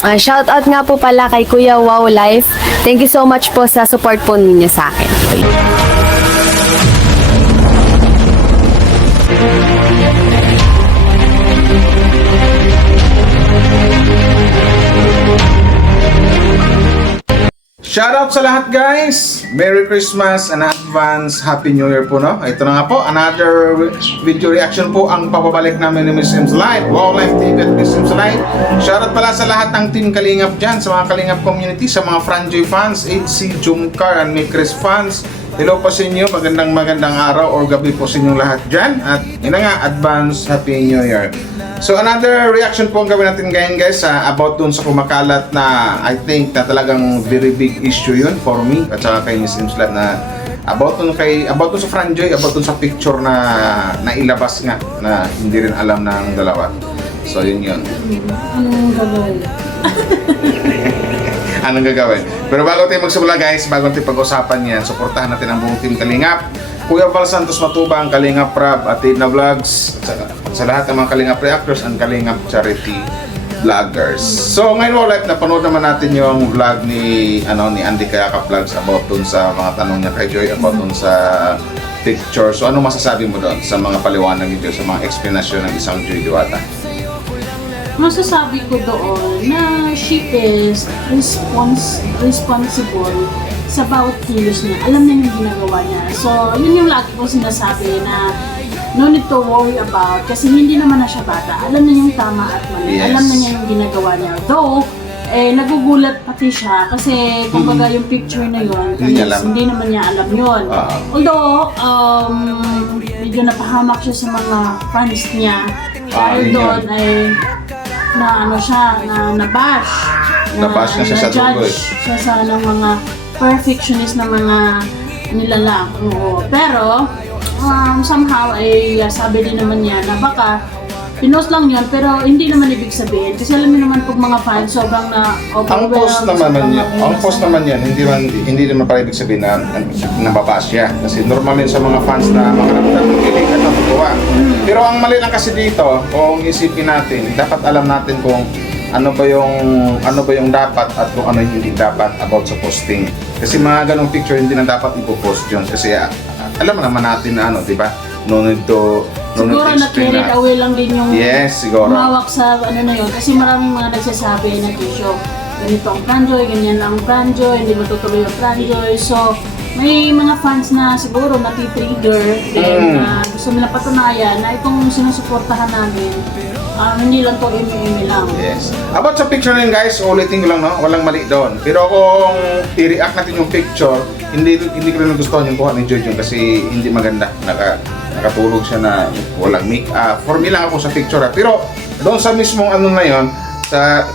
Shoutout nga po pala kay Kuya Wow Life. Thank you so much po sa support po ninyo sa akin. Shoutout sa lahat guys! Merry Christmas and advance Happy New Year po, no? Ito na nga po, another video reaction po ang papabalik namin ni Miss Sims Live, Wow Life TV at Miss Sims Live. Shoutout pala sa lahat ng Team Kalingap dyan, sa mga Kalingap community, sa mga Franjoy fans, HC, Jumcar, and Mikris fans. Hello po sa inyo, magandang araw or gabi po sa inyong lahat dyan. At yun na nga, advance Happy New Year. So another reaction po ang gawin natin ngayon guys, about dun sa kumakalat na I think na talagang very big issue yun for me at saka kay Miss Sims Live na about dun sa Franjoy, about dun sa picture na nailabas nga na hindi rin alam ng dalawa. So yun. Anong gagawin? Anong gagawin? Pero bago tayo magsimula guys, bago tayo pag-usapan yan, suportahan natin ang buong Team Kalingap, Kuya Val Santos Matubang, Kalingap Prab, at Edna Vlogs, sa lahat ng mga Kalingap Reactors and Kalingap Charity Vloggers. So ngayon mo live, napanood naman natin yung vlog ni Andy Kayaka Vlogs about dun sa mga tanong niya kay Joy, about dun sa picture. So ano masasabi mo doon sa mga paliwanag ni Joy, sa mga explanation ng isang Joy Diwata? Masasabi ko doon na she is responsible sa bawat kilos niya. Alam na yung ginagawa niya. So, yun yung lagi ko sinasabi na no need to worry about kasi hindi naman na siya bata. Alam na yung tama at mali. Yes. Alam na niya yung ginagawa niya. Though, nagugulat pati siya kasi kumbaga yung picture na yun, hindi naman niya alam yun. Although, medyo napahamak siya sa mga fans niya. Dahil doon ay nabash. Nabash na siya sa dugo eh. Siya sa mga perfectionist na mga nilalang. Oo. Pero, somehow ay sabi din naman niya na baka pinost lang yun, pero hindi naman ibig sabihin. Kasi alam niyo naman pag mga fans, sobrang ang post naman yan, hindi naman para ibig sabihin na nababash siya. Kasi normal yun sa mga fans na mga nagkikilig at natutuwa. Pero ang mali lang kasi dito, kung isipin natin, dapat alam natin kung ano ba yung dapat at kung ano yung hindi dapat about sa posting. Kasi mga ganong picture hindi na dapat ipo-post yun. Kasi alam naman natin na di ba? No need to na-carried away lang din yung siguro. Umawak sa na yun. Kasi maraming mga nagsasabi na Kisho, ganito ang Franjoy, ganyan lang ang Franjoy, hindi matutuloy ang Franjoy. So, may mga fans na siguro nati-trigger din na gusto nila patunayan na itong sinusuportahan namin, hindi lang to imi lang. Yes. About sa picture na yun guys, ulitin ko lang, no? Walang mali doon. Pero kung i-react natin yung picture, hindi ko rin gustuhan yung kuha ni Jojo kasi hindi maganda. Nakatulog siya na walang make-up. For me lang ako sa picture. Pero doon sa mismong na yun,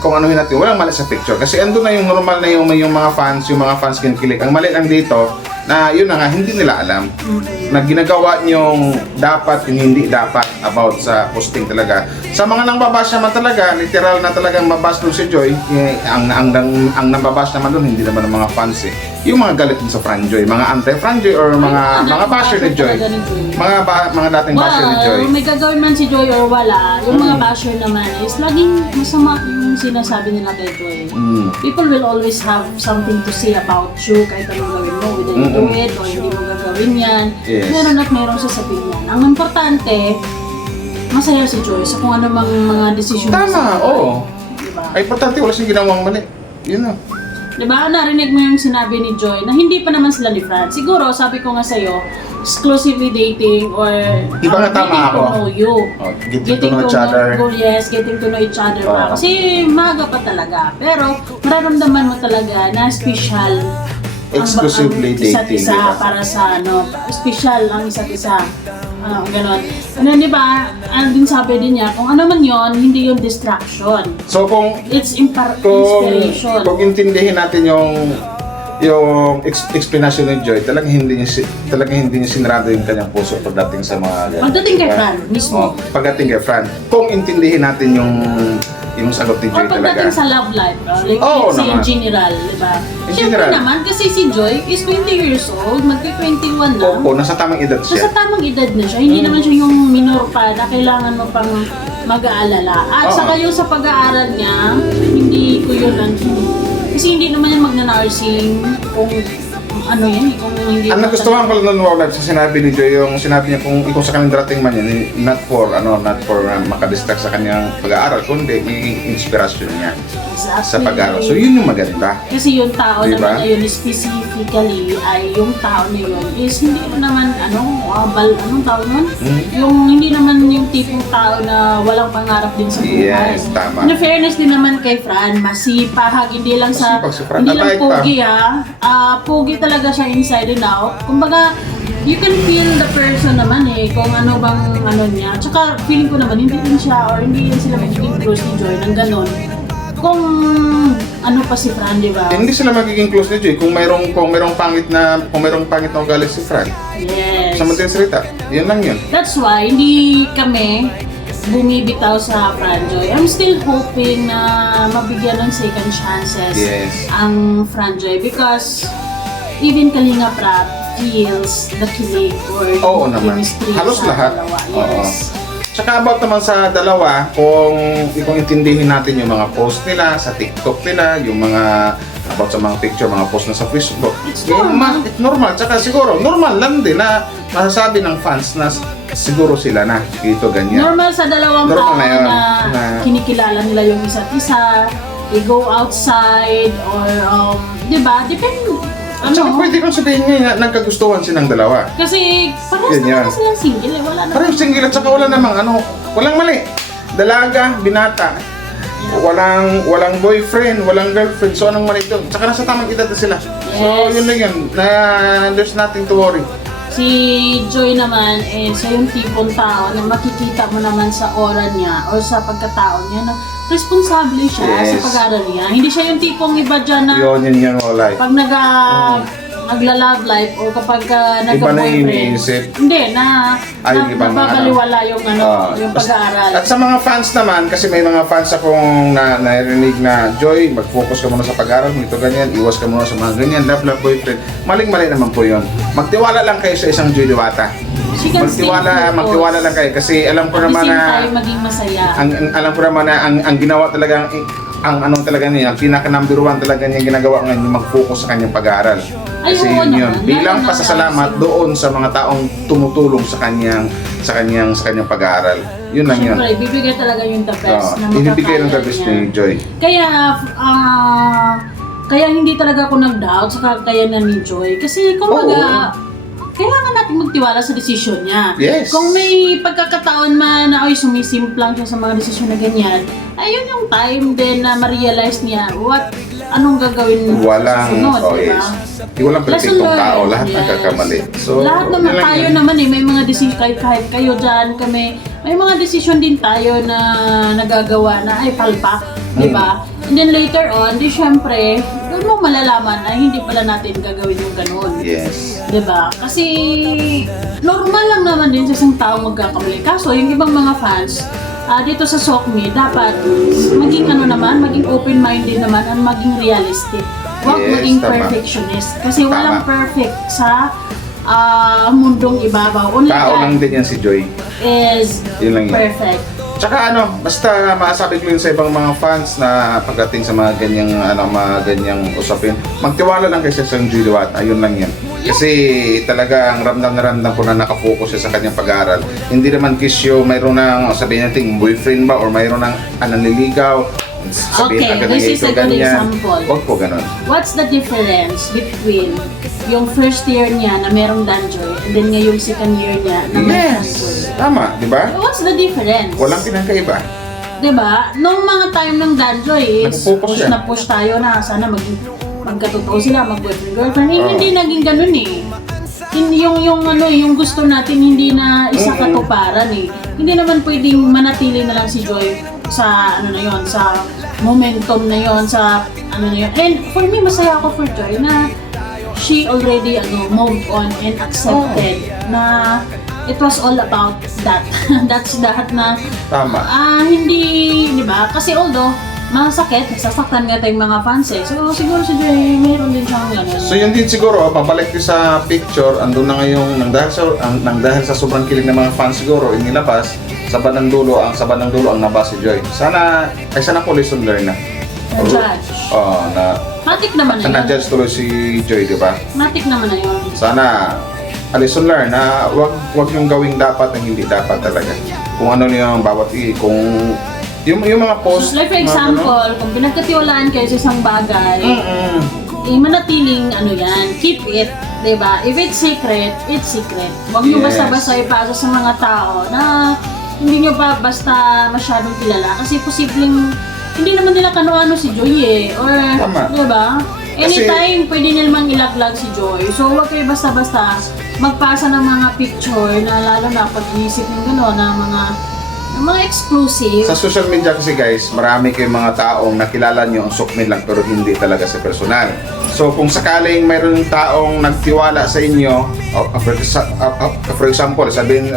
kung anuhin natin, walang mali sa picture. Kasi andun na yung normal na yung mga fans kinikilig. Ang mali lang dito, na yun na nga, hindi nila alam na ginagawa niyong dapat yung hindi dapat about sa posting talaga. Sa mga nang babash naman talaga, literal na talagang mabash doon si Joy, ang nababash naman doon, hindi naman ng mga fans yung mga galit din sa Franjoy, mga anti-Franjoy or mga basher ni Joy. Mga dating basher ni Joy. May gagawin man si Joy or wala, yung mga basher naman is laging masama yung sinasabi nila kay Joy. People will always have something to say about you kahit anong gawin mo, whether you do it or hindi mo gagawin yan. Yes. Meron at meron sasabihin yan. Ang importante, masaya si Joy sa kung ano mga decision. Tama, oo. Diba? Ay, importante, wala siyang ginawang mali. Yun na. Diba? Narinig mo yung sinabi ni Joy na hindi pa naman sila ni Fran. Siguro, sabi ko nga sa'yo, exclusively dating or Iba nga tama getting ako. to know you. Getting to know each other. Yes, getting to know each other. Kasi maga pa talaga. Pero mararamdaman mo talaga na special. Exclusively isa't dating, isa diba? para sa special ang isa't isa. Ganon. Ano, di ba? Din sabi din niya, kung ano man yon, hindi yung distraction. So kung It's inspiration. kung intindihin natin yung explanation ni Joy, talagang hindi niya sinarado yung kanyang puso pagdating sa mga Pagdating kay Fran mismo. Pagdating kay Fran. Kung intindihin natin yung sagot ni Joy O talaga. pagdating sa love life, like Oo, let's say in naman. general, di ba? In Siyempre general. naman, kasi si Joy is 20 years old, magti-21 na. Opo, nasa tamang edad Nasa siya. tamang edad na siya, hindi naman siya yung minor pa na kailangan mo pang mag-aalala. At saka yung sa pag-aaral niya, hindi hindi ko yun kasi hindi naman yan magna-nursing kung ano yan kung hindi Ang nagustuhan ko lang nun, sa sinabi ni Joy, yung sinabi niya kung sa kanyang darating man yan, not for makadistract sa kanyang pag-aaral, kundi may inspirasyon niya sa pag-aaral. So yun yung maganda. Kasi yung tao Diba? naman na yun specifically ay yung tao na yun is hindi naman anong tao nun? Yung hindi naman yung tipong tao na walang pangarap din sa buhay. Yes, tama. In fairness din naman kay Fran, masipag, hindi lang Masipag si Fran. hindi lang Abait pa. pogi pogi talaga siya inside and out. Kumbaga, you can feel the person naman kung ano bang ano niya. Tsaka feeling ko naman hindi din siya or hindi din sila magiging close ni Joy ng ganon. Kung ano pa si Fran, di ba? Hindi sila magiging close ni Joy kung mayroong pangit na ugali si Fran. Yes. Sa madaling salita, yun lang yun. That's why hindi kami bumibitaw sa Franjoy. I'm still hoping na mabigyan ng second chances Yes. ang Franjoy because even Kalinga Prat feels the kilig or Oo yung naman. chemistry Halos sa lahat. dalawa. Oo. Yes. Tsaka about naman sa dalawa, kung intindihin natin yung mga post nila sa TikTok nila, yung mga about sa mga picture, mga post na sa Facebook. It's normal. It's normal. Tsaka siguro, normal lang din na masasabi ng fans na siguro sila na dito ganyan. Normal sa dalawang Normal tao na yun, na na- kinikilala nila yung isa't isa, they go outside or di ba? Depende. Tsaka pwede kong sabihin niya na nagkagustuhan silang dalawa. Kasi parehas Ganyan. naman silang single wala na. Parang single at saka wala namang walang mali. Dalaga, binata. Walang boyfriend, walang girlfriend. So anong mali ito? Tsaka nasa tamang edad na sila. So Yes. yun lang yun. There's nothing to worry. Si Joy naman, siya yung tipong tao na makikita mo naman sa aura niya or sa pagkatao niya na responsable siya Yes. sa pag-aaral niya. Hindi siya yung tipong iba dyan na Yun wala. pag nagla-love life o kapag Iba na nagka-boyfriend. iniisip. Hindi, Yung ibang nababaliwala yung yung pag-aaral. At sa mga fans naman, kasi may mga fans akong narinig na, Joy, mag-focus ka muna sa pag-aaral mo, ito ganyan, iwas ka muna sa mga ganyan, love boyfriend. Maling-mali naman po yun. Magtiwala lang kayo sa isang Joy Diwata. She can stay focused. Magtiwala lang kayo kasi alam ko At the naman same na time, maging masaya. alam ko naman na ang ginawa talaga ang talaga niya, ang pinaka number one talaga niya ginagawa ngayon yung mag-focus sa kanyang pag-aaral. Ay, Kasi oo yun yun. naman. Bilang Lalo na pasasalamat dahil doon sa mga taong tumutulong sa kanyang pag-aaral. Yun lang yun. Siyempre, bibigay talaga yung the best na Ibibigay ng the makakaya best niya. ni Joy. Kaya hindi talaga ako nag-doubt sa kakayanan ni Joy. Kasi kumbaga, kailangan natin magtiwala sa desisyon niya. Yes. Kung may pagkakataon man na sumisimplang siya sa mga desisyon na ganyan, ayun yung time din na ma-realize niya anong gagawin sa sunod, di ba? Walang perfectong learned. tao, lahat Yes. nagkakamali. So, lahat naman yun lang tayo yun. naman may mga desisyon, kahit kayo dyan, kami, may mga desisyon din tayo na nagagawa na palpak, di ba? And then later on, di syempre, doon mo malalaman na hindi pala natin gagawin yung ganun. Yes. Di ba? Kasi normal lang naman din sa isang tao magkakamali. Kaso yung ibang mga fans, dito sa SOCME, dapat maging maging open-minded naman at maging realistic. Huwag Yes, maging tama. perfectionist. Kasi walang Tama. perfect sa mundong ibabaw. Only Tao God lang din yan si Joy. is Yun lang yun. perfect. Tsaka basta maasabi ko yun sa ibang mga fans na pagdating sa mga ganyang usapin, magtiwala lang kayo sa isang Joy Diwata, ayun lang yan. Kasi talagang ramdam na ramdam ko na nakafocus siya sa kanyang pag-aaral. Hindi naman kisyo, mayroon ng sabihin natin boyfriend ba or mayroon ng nanliligaw. Okay, agad this na is ito, a good ganyan. example. Huwag po ganun. What's the difference between yung first year niya na merong Danjoy and then ngayong second year niya na may Danjoy? Yes! Tama, di ba? What's the difference? Walang pinagkaiba. Diba? Nung mga time ng Danjoy is Nag-focus push siya. na push tayo na sana magkatotoo sila, mag-boyfriend girlfriend. Oo. Hindi naging ganun eh. Yung gusto natin hindi na isa katuparan eh. Hindi naman pwedeng manatili na lang si Joy sa sa momentum na yon, sa na yon. And for me, masaya ako for Joy na she already moved on and accepted na it was all about that. That's that na Tama. hindi, di ba? Kasi although masakit, nasasaktan nga tayong mga fans eh. So siguro si Joy, mayroon din siyang gano'n. So yun din siguro, pabalik din sa picture, andun na ngayong nang dahil sa sobrang kilig ng mga fans siguro, inilabas, sa bandang dulo ang nabas si Joy. Sana po lesson learned na. Na-judge. Matik naman na yun. Na-judge tuloy si Joy, di ba? Matik naman na yun. Sana, lesson learn na wag yung gawing dapat na hindi dapat talaga. Kung ano yung bawat kung yung mga post. Like for mga example, kung pinagkatiwalaan kayo sa isang bagay, manatiling ano yan, keep it, diba? If it's secret, it's secret. Huwag nyo Yes. basta-basta ipasa sa mga tao na hindi nyo pa basta masyadong kilala. Kasi posibleng hindi naman nila kano-ano si Joy Or, Tama. diba? Kasi- Anytime, pwede nilang ilaglag si Joy. So, huwag kayo basta-basta magpasa ng mga picture na lalo na pag-iisip ng gano'n na mga exclusive. Sa social media kasi guys, marami kayong mga taong nakilala nyo ang sukmin lang pero hindi talaga sa personal. So kung sakaling mayroong taong nagtiwala sa inyo, for example, sabihin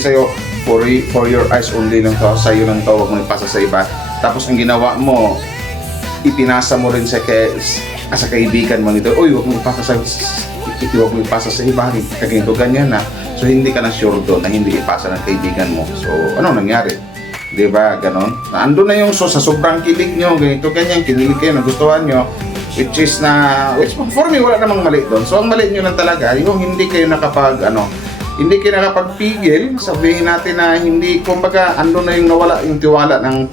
sa'yo, for your eyes only lang to, sa'yo lang to, huwag mo ipasa sa iba. Tapos ang ginawa mo, ipinasa mo rin sa kaibigan mo nito, uy, huwag mo ipasa sa iba, kaganito ganyan na. So hindi ka na sure doon na hindi ipasa ng kaibigan mo. So ano nangyari? Di ba? Ganon. Naandun na yung sa sobrang kilig nyo, ganito, ganyan, kinilig kayo, nagustuhan nyo. Which for me, wala namang mali doon. So ang mali nyo lang talaga, yung hindi kayo hindi kayo nakapagpigil, sabihin natin na hindi, kumbaga, andun na yung nawala yung tiwala ng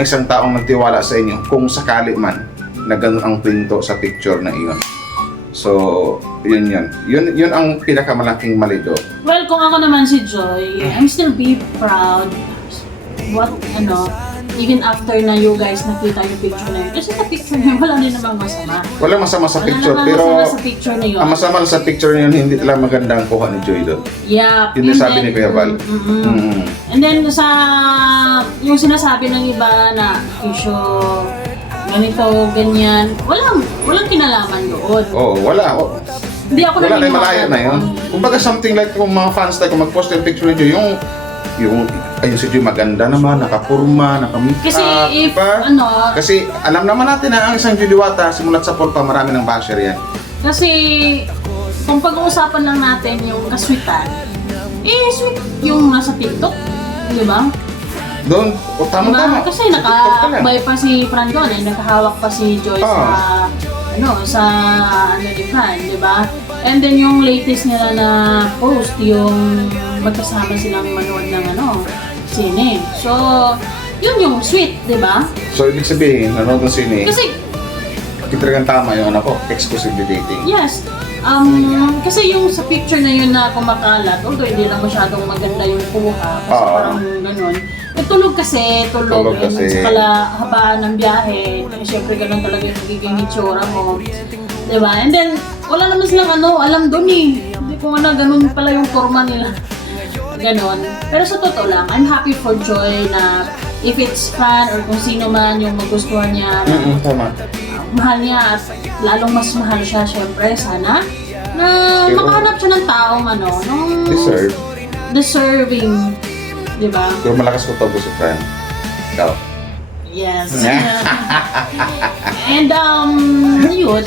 isang taong nagtiwala sa inyo, kung sakali man na ganun ang pinto sa picture na iyon. So, yun ang pinakamalaking mali doon. Well, kung ako naman si Joy, I'm still be proud. Even after na you guys nakita yung picture na yun. Kasi sa picture na yun, wala din namang masama. Wala masama sa picture, Wala namang pero masama sa picture na yun. ang masama sa picture na yun, hindi talaga maganda ang kuha ni Joy doon. Yeah. Yun yung sabi ni Kuya Val. And then yung sinasabi ng iba na issue, ganito, ganyan, walang kinalaman doon. Oo, wala. Hindi ako Wala na yung naniniwala malaya na yun. doon. Kumbaga something like kung mga fans tayo, kung mag-post yung picture ni Joy, yung si Joy maganda naman, nakapurma, nakamikap, Kasi if, diba? Kasi alam naman natin na ang isang Joy Diwata, simulat sa Polpa, marami ng basher yan. Kasi kung pag-uusapan lang natin yung kaswitan, sweet yung nasa TikTok, di ba? Doon, tama-tama. Kasi Sa TikTok ka lang. nakabay pa si Fran doon nakahawak pa si Joy sa ni Fran, di ba? And then yung latest nila na post, yung magkasama silang manood ng sine. So, yun yung sweet, di ba? So, ibig sabihin, nanonood ng sine, Kasi, talagang tama yung exclusive dating. yes, kasi yung sa picture na yun na kumakalat, although hindi lang masyadong maganda yung kuha, kasi parang ganun. Tulog kasi. Tulog kasi. Sa habaan ng biyahe, siyempre ganun talaga yung nagiging itsura mo. Diba? And then, wala naman silang alam dun eh. Hindi ko ganun pala yung forma nila. Ganon. Pero sa totoo lang, I'm happy for Joy na if it's fan or kung sino man yung magustuhan niya, Tama. mahal niya at lalong mas mahal siya syempre sana na Pero- makahanap siya ng taong deserving, di ba? Pero malakas ko to si Fran. Ikaw. Yes. And yun,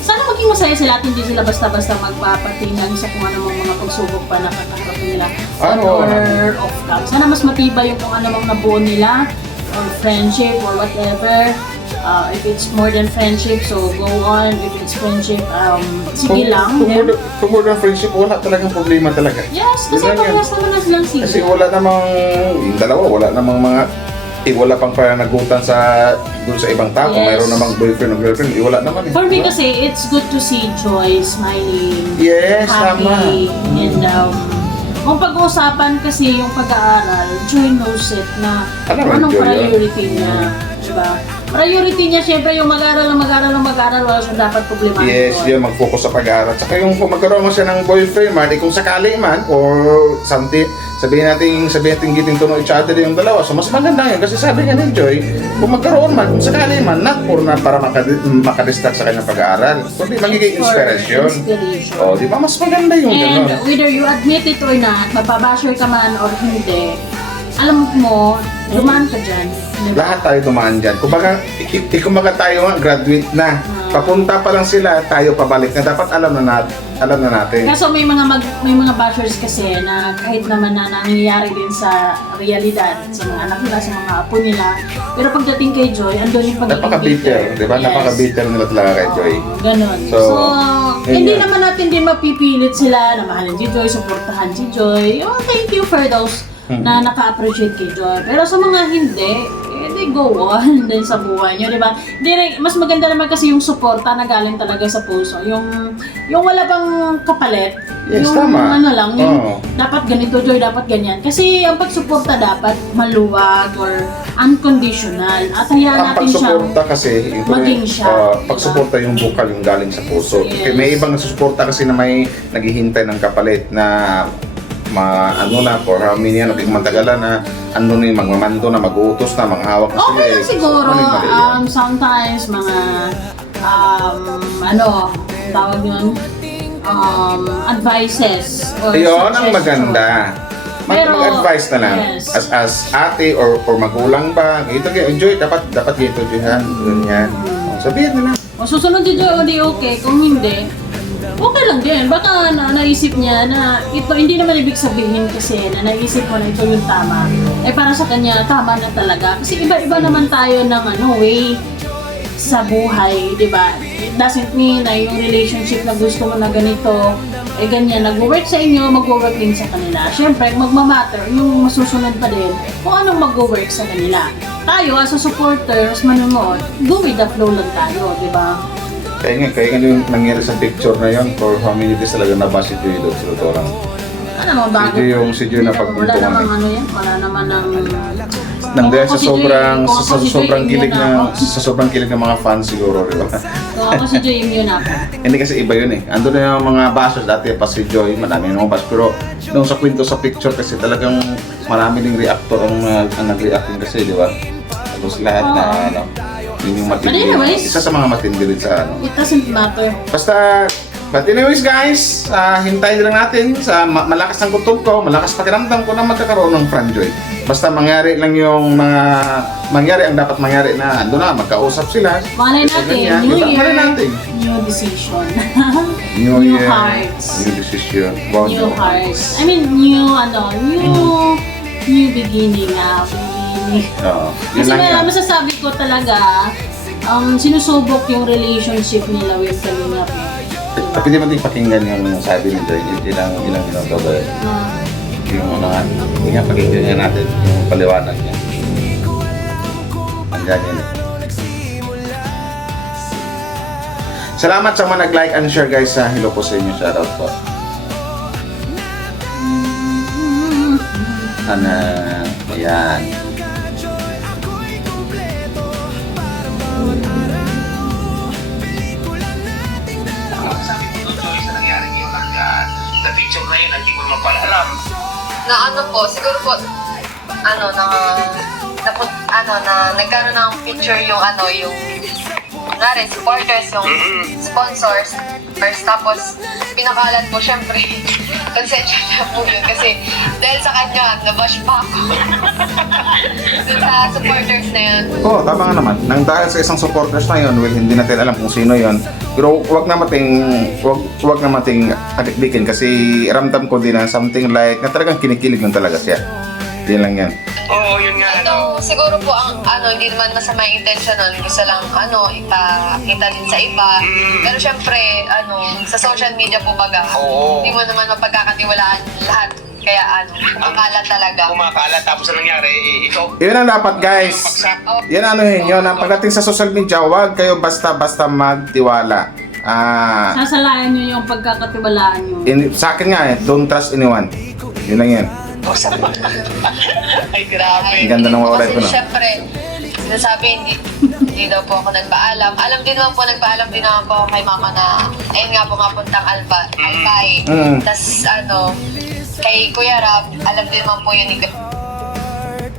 sana maging masaya sila at hindi sila basta-basta magpapatingan sa kung anumang mga pagsubok pa na kakaharap nila on or off cam. Sana mas matibay yung kung anumang nabuo nila or friendship or whatever. If it's more than friendship, so go on. If it's friendship, sige lang. Kung more than friendship, wala talagang problema talaga. Yes, kasi Yun lang yan. parehas naman na silang sige. Kasi wala yung dalawa, wala namang wala pang pananagutan dun sa ibang tao. Kung Yes. mayroon namang boyfriend o girlfriend, wala naman eh. For me Diba? kasi, it's good to see Joy smiling, Yes, happy, tama. and kung pag-uusapan kasi yung pag-aaral, Joy knows it na Ano kung anong Joy, priority niya, diba? Priority niya, syempre yung mag-aaral, wala siyang dapat problema. Yes, yun, mag-focus sa pag-aaral. Tsaka yung kung magkaroon mo siya ng boyfriend man, kung sakali man, or something, sabihin natin giting to know each other yung dalawa. So, mas maganda yun. Kasi sabi nga ni Joy, kung magkaroon man, kung sakali man, not for na para makadistract sa kanyang pag-aaral. Kundi magiging inspiration. O, di ba? Mas maganda yung And gano'n. whether you admit it or not, mapabasher ka man or hindi, alam mo, dumaan ka dyan. Diba? Lahat tayo dumaan dyan. Kumbaga tayo nga, graduate na. papunta pa lang sila, tayo pabalik na. Dapat alam na natin. Kaso may mga bashers kasi na kahit naman na nangyayari din sa realidad, sa mga anak nila, sa mga apo nila. Pero pagdating kay Joy, andun yung pagdating Napaka-bitter, di ba? Yes. Napaka-bitter nila talaga kay Joy. Ganon. So, yun hindi yan. naman natin din mapipilit sila na mahalin si Joy, suportahan si Joy. Oh, thank you for those na naka-appreciate kay Joy. Pero sa mga hindi, they go on din sa buhay nyo, di ba? Mas maganda naman kasi yung suporta na galing talaga sa puso. Yung wala bang kapalit. Yes, yung tama. ano lang, yung Oo. dapat ganito, Joy, dapat ganyan. Kasi ang pagsuporta dapat maluwag or unconditional. At hayaan Ang natin siyang pagsuporta kasi, maging siya. pagsuporta yung bukal yung galing sa puso. Yes. May ibang nasusuporta kasi na may naghihintay ng kapalit na ano na, for how many yan, matagalan na ano na yung magmamando na, mag-uutos na, manghawak na sila. okay lang siguro, Ano yung mali yan? sometimes mga, tawag yun, advices. Or Ayun ang suggestion. maganda. Pero, Mag-advise na lang. yes. As ate or magulang ba, ito kayo, enjoy, dapat ganito, Johan, ganyan. Sabihin na lang. O susunod si Joy, o di okay. Kung hindi, okay lang din. Baka naisip niya na ito, hindi naman ibig sabihin kasi na naisip mo na ito yung tama. Eh para sa kanya, tama na talaga. Kasi iba-iba naman tayo ng way sa buhay, di ba? It doesn't mean na yung relationship na gusto mo na ganito, eh ganyan, nag-work sa inyo, mag-work din sa kanila. Siyempre, magmamatter, yung masusunod pa din kung anong mag-work sa kanila. Tayo, as a supporter, as manonood, go with the flow lang tayo, di ba? Kaya nga yung nangyari sa picture na yun, for how many days talaga nabasa si Joy doon sa lutorang. Ano naman bago? Si Joy na Wala pagpuntungan. namang ano yan, wala naman ng... Nang dahil sa Kung ako si Joy, sobrang kung ako si Joy, sobrang kilig immune na ako. sa sobrang kilig ng mga fans siguro, di ba? Kung ako si Joy, immune ako. Hindi kasi iba yun eh. Ando na yung mga bashers dati pa si Joy, marami yung mga bash. Pero nung sa kwento sa picture kasi talagang marami ding reactor ang nag-react din kasi, di ba? Tapos lahat na ano, yun yung matindi. But anyways, Isa sa mga matindi rin sa ano. It doesn't matter. Basta, but anyways guys, hintayin lang natin sa malakas ng kutob ko, malakas pakiramdam ko na magkakaroon ng Franjoy. Basta mangyari lang yung mangyari ang dapat mangyari na ando na, magkausap sila. Malay natin, Ganyan, New malay Year, natin. new decision. New New Year, hearts. new decision. Wow, New hearts. I mean, new beginning. Oo, yun Kasi lang yan. masasabi ko talaga, sinusubok yung relationship nila with Kalinga. Pwede mo din pakinggan yung sabi ni Joy, ilang minuto ba yun? Yung ano nga, hindi nga pakinggan nga natin, yung paliwanag niya. Andyan yun. Salamat sa mga nag-like and share guys sa hello po sa inyo, shoutout po. Sana, ayan. Sa picture na yun, hindi ko naman pala alam. Na ano po, siguro po, nagkaroon ng picture yung supporters, yung sponsors, first, tapos pinakalat po, syempre, konsensya na po yun, kasi dahil sa kanya, nabash pa ako. Dun sa supporters na yun. Oo, tama nga naman. Nang dahil sa isang supporters na yun, well, hindi natin alam kung sino yun. Pero wag na mating adikdikin kasi ramdam ko din na something like na talagang kinikilig nun talaga siya. Yun lang yan. Oo, yun nga. Ito, siguro po ang hindi naman masama yung intention nun. Gusto lang, ipakita din sa iba. Pero syempre, sa social media po baga, Oo. hindi mo naman mapagkakatiwalaan lahat. Kaya kumakalat talaga. Kumakalat, tapos ang nangyari, ikaw, Yun ang dapat guys. paksak. Yan yun. Ang pagdating sa social media, wag kayo basta-basta magtiwala. Sasalayan nyo yung pagkakatiwalaan nyo. Sa akin nga don't trust anyone. Yun lang yan. Ay, grabe. Ang ganda ng wawalay ko Kasi na. syempre, sinasabi, hindi daw po ako nagpaalam. Nagpaalam din naman po ako kay mama na, ayun nga po nga puntang Albay. Tas kay Kuya Rab, alam din naman po yun ni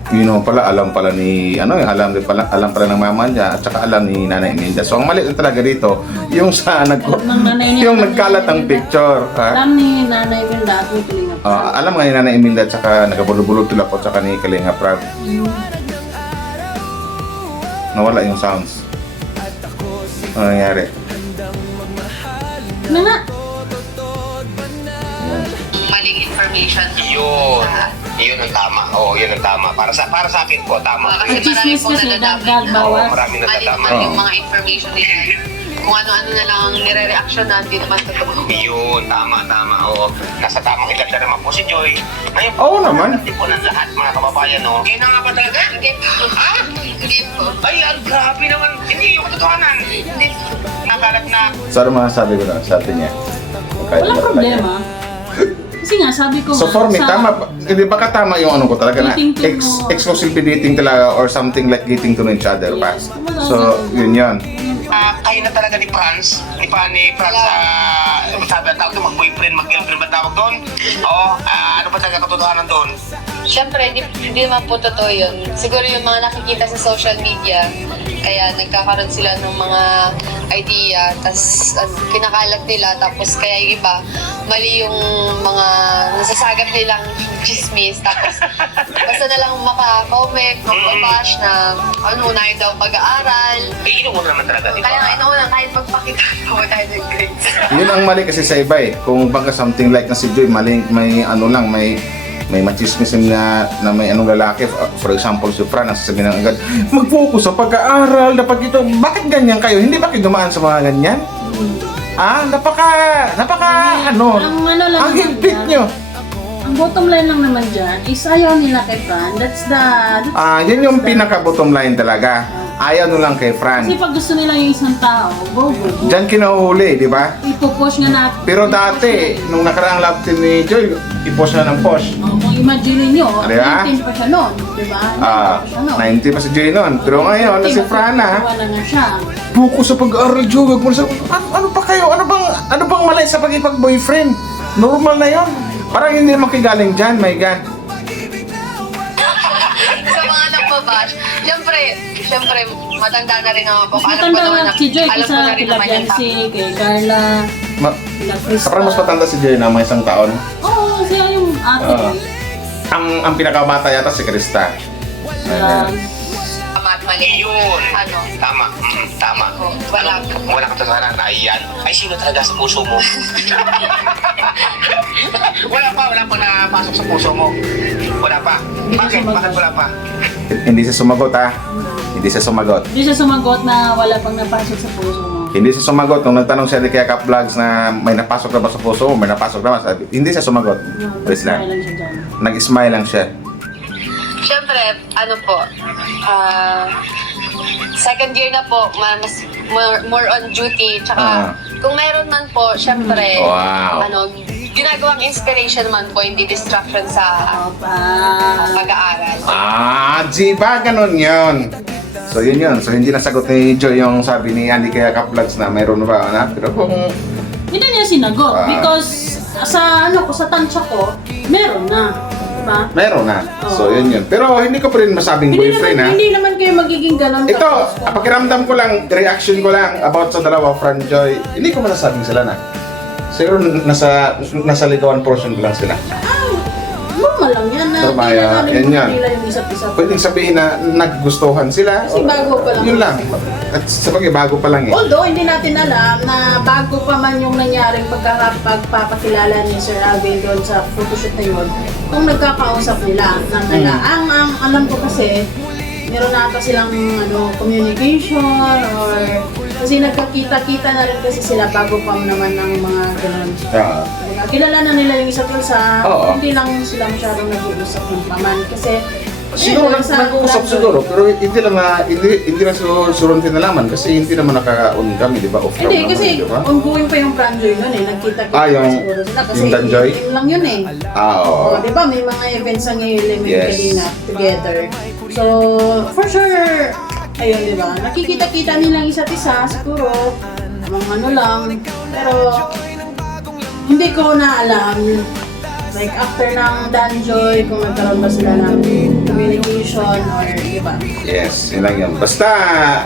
Yun pala, alam pala ng mama niya at saka alam ni Nanay Imelda. So ang mali lang talaga dito, yung sa Alam ng nanay niya, yung nagkalat ng picture. Ha? Alam ni Nanay Wilda at ni Kalinga. Alam nga ni Nanay Imelda at saka nagabulog-bulog tulak ko at saka ni Kalinga Prab. Nawala yung sounds. Ano nangyari? Na nga. maling information. Yun. Yun ang tama. Oo, yun ang tama. Para sa akin po, tama. Kasi marami Chismis pong kasi nadadamay dagdag na. bawat. Oo, marami nadadama. Mali yung mga information nila. Kung ano-ano na lang ang nire-reaction na, hindi naman totoo. Yun, tama. Oo. Nasa tamang edad na naman po si Joy. Ngayon po, Oo naman. Hindi po ng lahat, mga kababayan, no? Kaya na nga ba talaga? Hindi po. Ha? Hindi po. Ay, ang grabe naman. Hindi, yung katotohanan. Hindi po. Nakalat na. So ano masasabi ko lang, sabi niya. Kahit Walang ano pa problema. Kasi nga, sabi ko So nga, for me, sa- tama ba? Hindi baka tama yung ano ko talaga na Dating mo. exclusive dating talaga or something like getting to know each other pa. Yes. So, yun yun. Kayo na talaga ni Franz. Ni Franz, sabi ang tawag doon, mag-boyfriend, mag-girlfriend ba tawag doon? Oo, ano ba talaga katotohanan doon? Siyempre, hindi naman po totoo yun. Siguro yung mga nakikita sa social media, kaya nagkakaroon sila ng mga idea, tapos kinakalat nila, tapos kaya yung iba, mali yung mga nasasagap nilang chismis, tapos basta na lang maka-comment, maka-bash na unay daw pag-aaral. Eh, inuuna naman talaga, di ba? Kaya nga inuuna, kahit magpakita ko tayo ng grades. Yun ang mali kasi sa iba eh. Kung baka something like na si Joy, mali, may ano lang, may machismisin na may anong lalaki. For example, si Fran, nasasabihin ng agad, mag-focus sa pag-aaral, dapat ito. Bakit ganyan kayo? Hindi ba kayo dumaan sa mga ganyan? Napaka, ano, Ang ano lang ang naman higpit yan. nyo. Ang bottom line lang naman dyan is ayaw nila kay Fran. That's Yun yung pinaka-bottom line talaga. Ayaw nyo lang kay Fran. kasi pag gusto nila yung isang tao, go. Diyan kinuhuli, di ba? Ipo-push nga natin. Pero dati, nung nakaraang love team ni Joy, i-post na ng post. Kung imagine nyo, Di ba? 19 pa siya noon, di ba? 19 pa siya noon. 90 pa si Joy noon. Pero ngayon, na si Fran na, Wala na siya. buko sa pag-aaral, Joy. Wag mo na sa- ano pa kayo? Ano bang mali sa pagkipag-boyfriend? Normal na yon. Parang hindi naman kayo galing dyan, my God. Sa mga nagbabash, syempre, matanda na rin naman po. Matanda na si Joy alam ko kaysa na rin kila naman yung Biancy, kay Carla, kila Krista. Parang mas matanda si Joy na may isang taon. Oo, siya yung ate. Ang pinakamata yata si Krista. Ah, tama at mali. Yun. Ano? Tama. Tama. Wala katotohanan. Ayan. Ay, sino talaga sa puso mo? wala pa napasok sa puso mo. Wala pa. Bakit? Bakit wala pa? Hindi siya sumagot ha. Hindi siya sumagot. Hindi siya sumagot na wala pang napasok sa puso mo. Hindi siya sumagot nung nagtanong siya ni Kaya Kap Vlogs na may napasok na ba sa puso mo, may napasok na ba? Sabi, hindi siya sumagot. Please lang. Lang siya dyan. Nag-smile lang siya. Syempre, ano po, second year na po, mas more on duty. Tsaka, kung mayroon man po, syempre, Wow. ginagawang inspiration man po, hindi distraction sa Ah, pag-aaral. Di ba? Ganun yun. So yun yun. So hindi nasagot ni Joy yung sabi ni Andy Kaya Kap Vlogs na mayroon na ba anak? Pero kung hindi niya sinagot Ah. because sa sa tansya ko, meron na. Diba? meron na. So yun yun. Pero hindi ko pa rin masabing boyfriend ha. Hindi naman kayo magiging ganun. Ito, tapos- pakiramdam ko lang, reaction ko lang about sa dalawa, Fran Joy. Hindi ko masasabing sila na. Siguro nasa ligawan portion ko lang sila. Normal lang yan na Normal, hindi na yan yan. nila yung isa't isa. Pwedeng sabihin na naggustuhan sila. Kasi bago pa lang. Yun lang. At sabagay, bago pa lang eh. Although, hindi natin alam na bago pa man yung nangyaring pagpapakilala ni Sir Alvin doon sa photoshoot na yun, kung nagkakausap nila, ang alam ko kasi, meron na ata silang communication or kasi nagkakita-kita na rin kasi sila bago pa naman ng mga ganun. Ah. Kilala na nila yung isa't isa, Oo. hindi lang sila masyadong nag-uusap ng paman kasi Siguro nag-usap siguro, pero hindi lang suruntin nalaman kasi hindi naman nakaka-on kami, di ba? Off cam Hindi, naman, kasi di ba? ongoing pa yung Franjoy nun eh. Nagkita-kita yung- siguro sila. Kasi yung Danjoy? team lang yun eh. Oo. Di ba may mga events ang element Yes. kanina together. So, for sure, ayun di ba? Nakikita-kita nilang isa't isa siguro. Mga ano lang. Pero, hindi ko na alam. Like after ng Danjoy, kung nagkaroon ba sila ng communication or di ba? Yes, yun lang yun. Basta,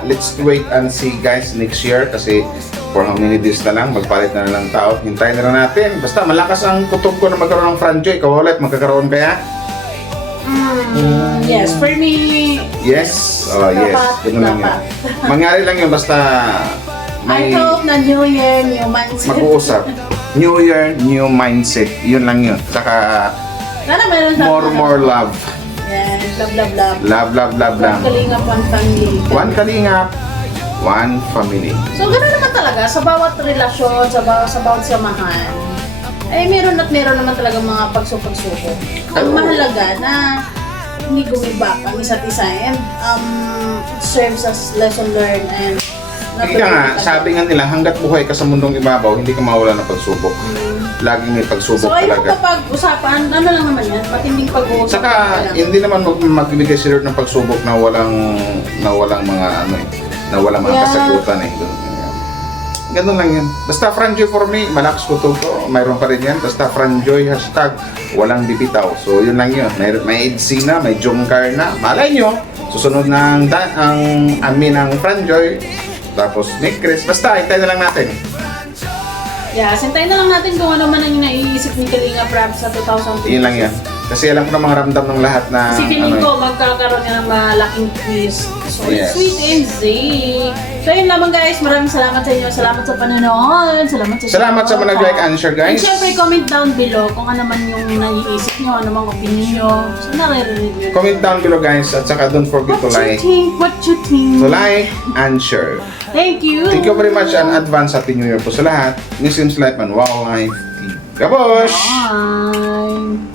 let's wait and see guys next year kasi for how many days na lang, magpalit na lang tao. Hintayin na lang natin. Basta, malakas ang kutob ko na magkaroon ng franchise. Ikaw ulit, magkakaroon kaya? Yes, for me, Yes. Oh, yes. Dapat, Yun lang yun. dapat. Mangyari lang yun, basta may hope na New Year, new mindset. mag-uusap. New Year, new mindset. Yun lang yun. Saka Sana meron sa more love. Yan, love. Love lang. One Kalingap, one family. One kalingap, one family. So, gano'n naman talaga. Sa bawat relasyon, sa bawat samahan, ay meron naman talaga mga pagsubok. Ang Oo. mahalaga na hindi gumibak ang isa't isa and it serves as lesson learned and Ika nga, sabi nga nila, hanggat buhay ka sa mundong ibabaw, hindi ka mawala ng pagsubok. Laging may pagsubok So, ayun talaga. kapag usapan, ano lang naman yan, matinding pag-uusap. Saka, hindi naman magbibigay si Lord ng pagsubok na walang mga ano eh, na walang mga Yeah. kasagutan eh. Ganun lang yan. Basta Franjoy for me, malakas ko to. Mayroon pa rin yan. Basta Franjoy, hashtag, walang bibitaw. So, yun lang yun. May EDC na, may Jomcar na. Malay nyo, susunod na ang amin ng Franjoy. Tapos, Nick Chris. Basta, hintayin na lang natin. Yeah, sintayin na lang natin kung ano man ang naiisip ni Kalinga Prab sa 2020. Yun lang yan. Kasi alam ko na mga ramdam ng lahat na Kasi feeling ano, ko magkakaroon nga ng malaking twist. So, Yes. sweet and zing. So, yun lamang guys. Maraming salamat sa inyo. Salamat sa panonood. Salamat sa mga nag-like and share, And guys. syempre, comment down below kung ano man yung naiisip nyo, ano mang opinion nyo. So, naririnig nyo. Comment down below, guys. At saka don't forget to like. What you think? So, like and share. Thank you. Thank you very much and advance Happy New Year po sa lahat. This seems like Wow Life TV. Kabosh! Bye.